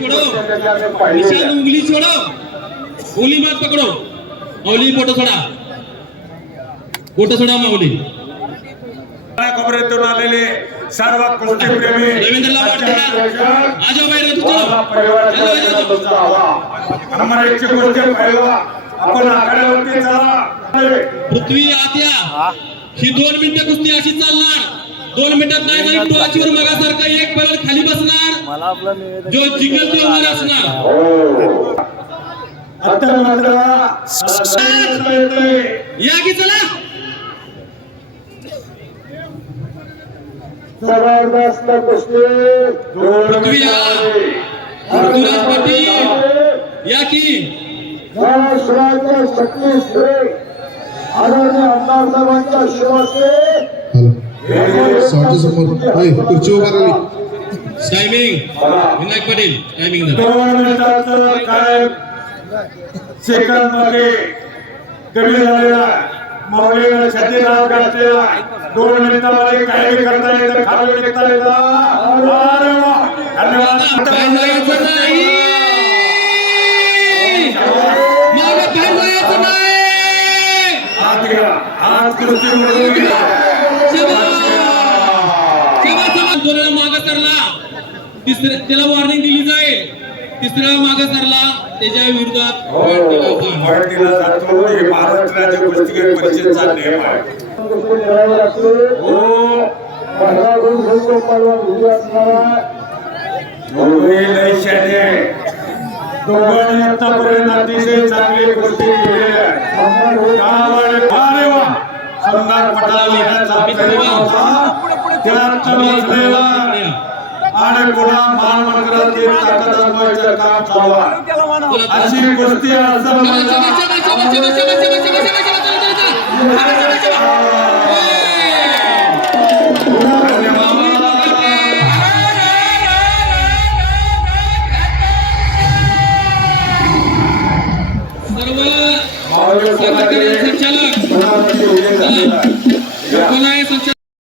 छोड़ो, निशान उंगली छोड़ो, उंगली मत पकड़ो, माऊली फोटो छोड़ा माऊली। खबरेतून आलेले सर्व कुस्तीप्रेमी रवींद्रला वाट छोड़ा, आ जाओ भाई रे, चलो हमारे इच्छे कुस्ती पहिला आपण आखाड्यावरती चला। पृथ्वी आत्या ही 2 मिनिटं कुस्ती अशी चालणार, 2 मिनिटात नाही जाईल टोचीवर मगासारखा एक पैलवान खाली बसणार, जो जिंकल तो वर असणार। आता मात्र या की चला जबरदस्त कुस्ती पृथ्वी या ऋतुराज पाटील या की महाराष्ट्राच्या शक्तीश्री आदरणीय आमदार साहेबांच्या शिवासे समोर खुर्ची उभारली टायमिंग विनायक पाटील टायमिंग 2 मिनिटाचं काय सेकंद मध्ये कमी झालेला माऊलीला छातीराव घातलेला 2 मिनिटांमध्ये काही करता येतं खाली टिकता येतं। अरे वा धन्यवाद। काय जायचं नाही मागे काय जायचं नाही आज कुस्ती मोडून गेला। दोन मागे सरला, तिसऱ्या त्याला वॉर्निंग दिली जाईल, तिसऱ्या मागे सरला त्याच्या विरोधात पॉईंट दिला जातो। हे महाराष्ट्र राज्य कुस्तीगीर परिषदेचा नियम आहे। हो दोघेही लय शाणे आहे। दोघांनी आतापर्यंत अतिशय चांगली कुस्ती केली आहे। अरे वा संघात पटाला लिहिण्याचा प्रयत्न होता, त्यात बसलेला आणि पुन्हा महामंडळाची ताकद दाखवायचं काम चालू आहे। अशी कुस्ती असं सर्व संचालक